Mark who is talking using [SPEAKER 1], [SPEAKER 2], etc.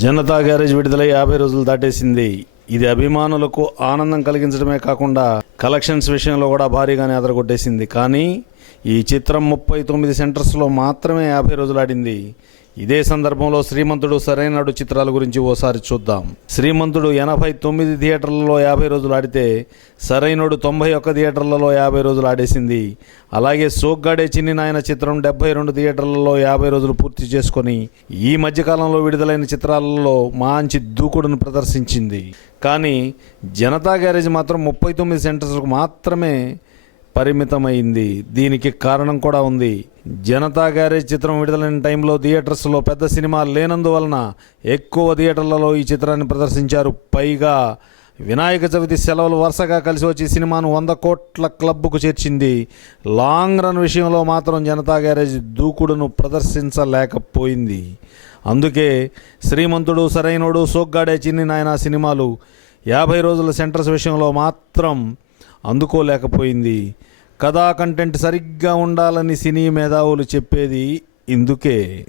[SPEAKER 1] Janata garage విడుదల యాభై రోజులు దాటేసింది. ఇది అభిమానులకు ఆనందం కలిగించడమే కాకుండా కలెక్షన్స్ విషయంలో కూడా భారీగానే అదరగొట్టేసింది. కానీ ఈ చిత్రం ముప్పై తొమ్మిది సెంటర్స్లో మాత్రమే యాభై రోజులు ఆడింది. ఇదే సందర్భంలో శ్రీమంతుడు సరైనడు చిత్రాల గురించి ఓసారి చూద్దాం. శ్రీమంతుడు ఎనభై తొమ్మిది థియేటర్లలో యాభై రోజులు ఆడితే సరైనడు తొంభై ఒక్క థియేటర్లలో యాభై రోజులు ఆడేసింది. అలాగే సోగ్గాడే చిన్ని నాయన చిత్రం డెబ్బై రెండు థియేటర్లలో యాభై రోజులు పూర్తి చేసుకొని ఈ మధ్యకాలంలో విడుదలైన చిత్రాలలో మంచి దూకుడును ప్రదర్శించింది. కానీ జనతా గ్యారేజ్ మాత్రం ముప్పై తొమ్మిది సెంటర్స్కు మాత్రమే పరిమితమైంది. దీనికి కారణం కూడా ఉంది. జనతా గ్యారేజ్ చిత్రం విడుదలైన టైంలో థియేటర్స్లో పెద్ద సినిమా లేనందువలన ఎక్కువ థియేటర్లలో ఈ చిత్రాన్ని ప్రదర్శించారు. పైగా వినాయక చవితి సెలవులు వరుసగా కలిసి వచ్చి సినిమాను వంద కోట్ల క్లబ్కు చేర్చింది. లాంగ్ రన్ విషయంలో మాత్రం జనతా గ్యారేజ్ దూకుడును ప్రదర్శించలేకపోయింది. అందుకే శ్రీమంతుడు సరైనోడు సోగ్గాడే చిన్ని నాయన సినిమాలు యాభై రోజుల సెంటర్స్ విషయంలో మాత్రం అందుకోలేకపోయింది. కథా కంటెంట్ సరిగ్గా ఉండాలని సినీ మేధావులు చెప్పేది ఇందుకే.